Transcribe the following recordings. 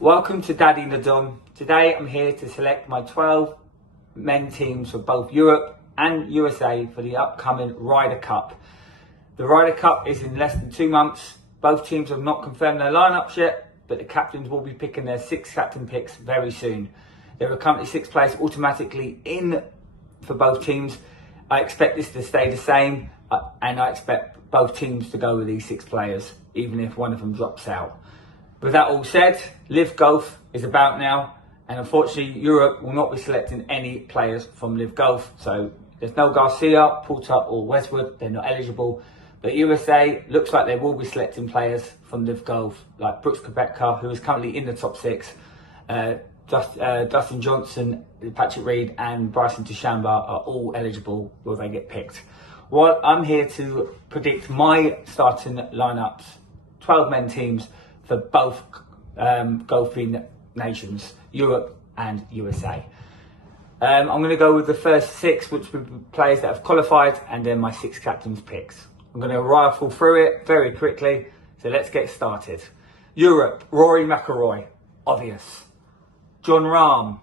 Welcome to Daddy Nadon. Today I'm here to select my 12 men teams for both Europe and USA for the upcoming Ryder Cup. The Ryder Cup is in less than 2 months. Both teams have not confirmed their lineups yet, but the captains will be picking their 6 captain picks very soon. There are currently 6 players automatically in for both teams. I expect this to stay the same, and I expect both teams to go with these 6 players, even if one of them drops out. With that all said, Live Golf is about now, and unfortunately Europe will not be selecting any players from Live Golf. So there's no Garcia, Poulter or Westwood, they're not eligible. But USA looks like they will be selecting players from Live Golf, like Brooks Koepka, who is currently in the top 6. Dustin Johnson, Patrick Reed and Bryson DeChambeau are all eligible will they get picked. Well, I'm here to predict my starting lineups, 12 men teams for both golfing nations, Europe and USA. I'm going to go with the first 6, which will be players that have qualified, and then my 6 captains picks. I'm going to rifle through it very quickly, so let's get started. Europe, Rory McIlroy, obvious. Jon Rahm,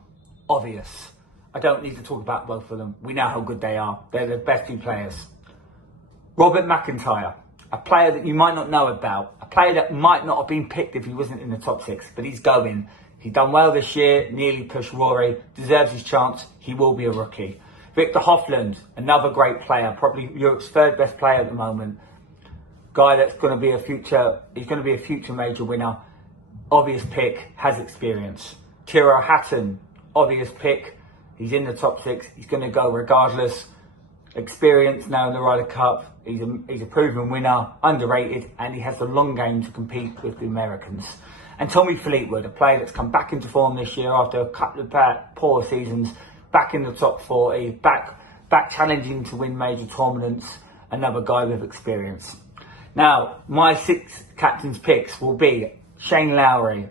obvious. I don't need to talk about both of them. We know how good they are. They're the best 2 players. Robert McIntyre, a player that you might not know about, a player that might not have been picked if he wasn't in the top 6, but he's going. He's done well this year, nearly pushed Rory, deserves his chance, he will be a rookie. Victor Hovland, another great player, probably Europe's 3rd best player at the moment. Guy that's going to be he's going to be a future major winner. Obvious pick, has experience. Tyrrell Hatton, obvious pick, he's in the top 6, he's going to go regardless. Experience now in the Ryder Cup, he's a proven winner, underrated, and he has the long game to compete with the Americans. And Tommy Fleetwood, a player that's come back into form this year after a couple of poor seasons, back in the top 40, back challenging to win major tournaments, another guy with experience. Now, my 6 captains picks will be Shane Lowry,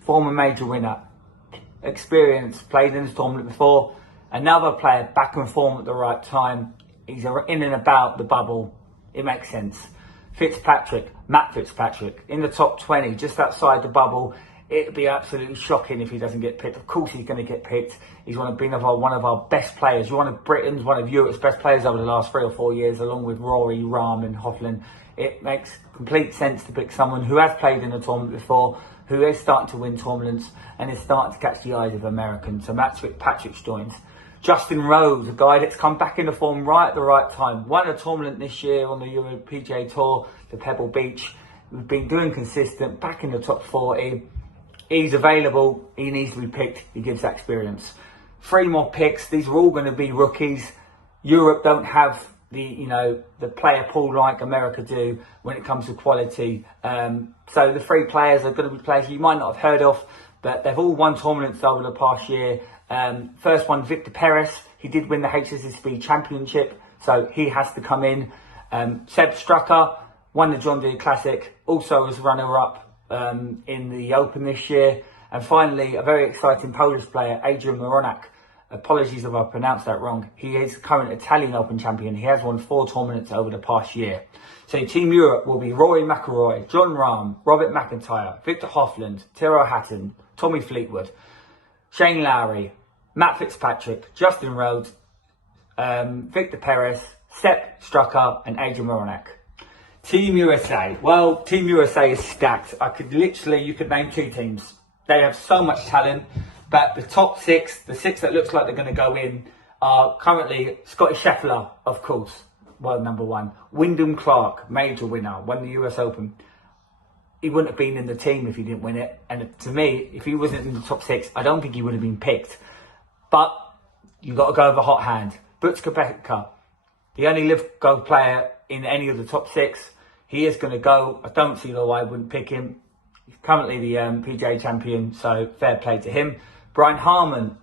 former major winner, experience, played in this tournament before, another player back in form at the right time. He's in and about the bubble. It makes sense. Matt Fitzpatrick, in the top 20, just outside the bubble. It'd be absolutely shocking if he doesn't get picked. Of course he's going to get picked. He's one of our best players. One of Britain's, one of Europe's best players over the last 3 or 4 years, along with Rory, Rahm and Hovland. It makes complete sense to pick someone who has played in a tournament before, who is starting to win tournaments and is starting to catch the eyes of Americans. So Matt Fitzpatrick joins. Justin Rose, a guy that's come back into form right at the right time. Won a tournament this year on the Euro PGA Tour, the Pebble Beach. We've been doing consistent, back in the top 40. He's available, he needs to be picked, he gives that experience. 3 more picks, these are all going to be rookies. Europe don't have the player pool like America do when it comes to quality. So the 3 players are going to be players you might not have heard of, but they've all won tournaments over the past year. First one, Victor Perez. He did win the HSBC Championship, so he has to come in. Seb Straka won the John Deere Classic, also was runner-up in the Open this year. And finally, a very exciting Polish player, Adrian Moronak. Apologies if I pronounced that wrong. He is current Italian Open champion. He has won 4 tournaments over the past year. So Team Europe will be Rory McIlroy, Jon Rahm, Robert McIntyre, Victor Hovland, Tyrrell Hatton, Tommy Fleetwood, Shane Lowry, Matt Fitzpatrick, Justin Rhodes, Victor Perez, Seb Straka and Adrian Moronak. Team USA. Well, Team USA is stacked. You could name 2 teams. They have so much talent, but the top 6, the 6 that looks like they're going to go in, are currently Scotty Scheffler, of course, world number 1. Wyndham Clark, major winner, won the US Open. He wouldn't have been in the team if he didn't win it. And to me, if he wasn't in the top 6, I don't think he would have been picked. But you've got to go with a hot hand. Brooks Koepka, the only Live Golf player in any of the top 6. He is going to go. I don't see why I wouldn't pick him. He's currently the PGA champion, so fair play to him. Brian Harman,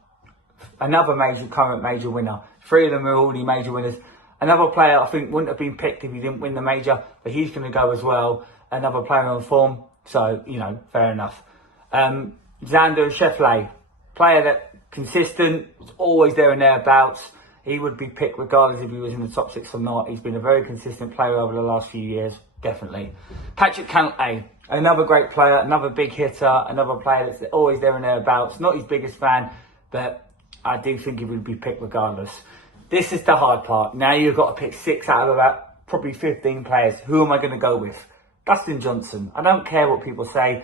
another current major winner. 3 of them are already major winners. Another player I think wouldn't have been picked if he didn't win the major, but he's going to go as well. Another player on form, so, fair enough. Xander Schauffele, player that consistent, always there and thereabouts. He would be picked regardless if he was in the top 6 or not. He's been a very consistent player over the last few years. definitely. Patrick Cantlay, another great player, another big hitter, another player that's always there and thereabouts. Not his biggest fan, but I do think he would be picked regardless. This is the hard part. Now you've got to pick 6 out of about probably 15 players. Who am I going to go with? Dustin Johnson. I don't care what people say.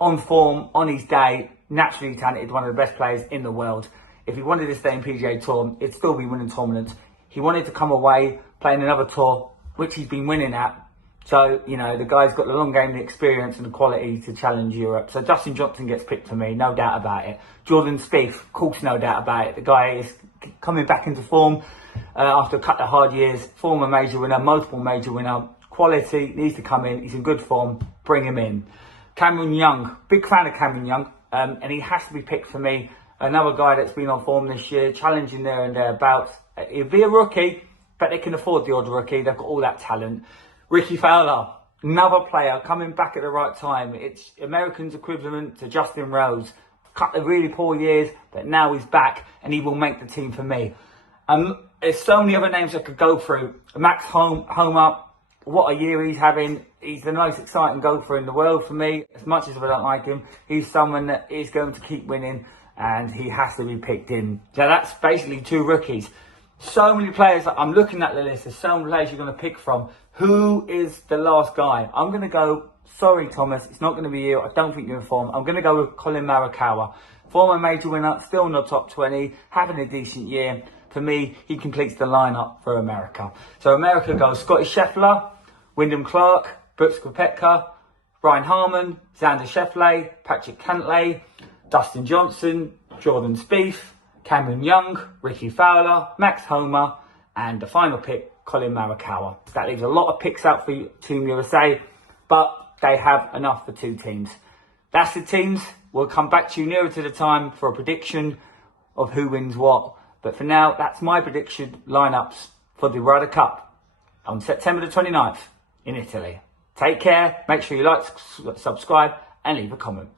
On form, on his day, naturally talented, one of the best players in the world. If he wanted to stay in PGA Tour, he'd still be winning tournaments. He wanted to come away, playing another tour, which he's been winning at. So, you know, the guy's got the long game, the experience and the quality to challenge Europe. So Dustin Johnson gets picked for me, no doubt about it. Jordan Spieth, of course, no doubt about it. The guy is coming back into form after a couple of hard years. Former major winner, multiple major winner. Quality, needs to come in. He's in good form. Bring him in. Cameron Young, big fan of Cameron Young. And he has to be picked for me. Another guy that's been on form this year, challenging there and thereabouts. He'll be a rookie, but they can afford the odd rookie. They've got all that talent. Ricky Fowler, another player coming back at the right time. It's Americans equivalent to Justin Rose. Cut of really poor years, but now he's back and he will make the team for me. There's so many other names I could go through. Max Homa, what a year he's having. He's the most exciting golfer in the world for me. As much as I don't like him, he's someone that is going to keep winning and he has to be picked in. So that's basically 2 rookies. So many players, I'm looking at the list, there's so many players you're going to pick from. Who is the last guy? I'm going to go, sorry Thomas, it's not going to be you. I don't think you're in form. I'm going to go with Colin Morikawa. Former major winner, still in the top 20, having a decent year. For me, he completes the lineup for America. So America goes Scotty Scheffler, Wyndham Clark, Brooks Koepka, Brian Harman, Xander Schauffele, Patrick Cantlay, Dustin Johnson, Jordan Spieth, Cameron Young, Ricky Fowler, Max Homa, and the final pick, Colin Morikawa. That leaves a lot of picks out for Team USA, but they have enough for 2 teams. That's the teams. We'll come back to you nearer to the time for a prediction of who wins what. But for now, that's my prediction lineups for the Ryder Cup on September the 29th in Italy. Take care. Make sure you like, subscribe, and leave a comment.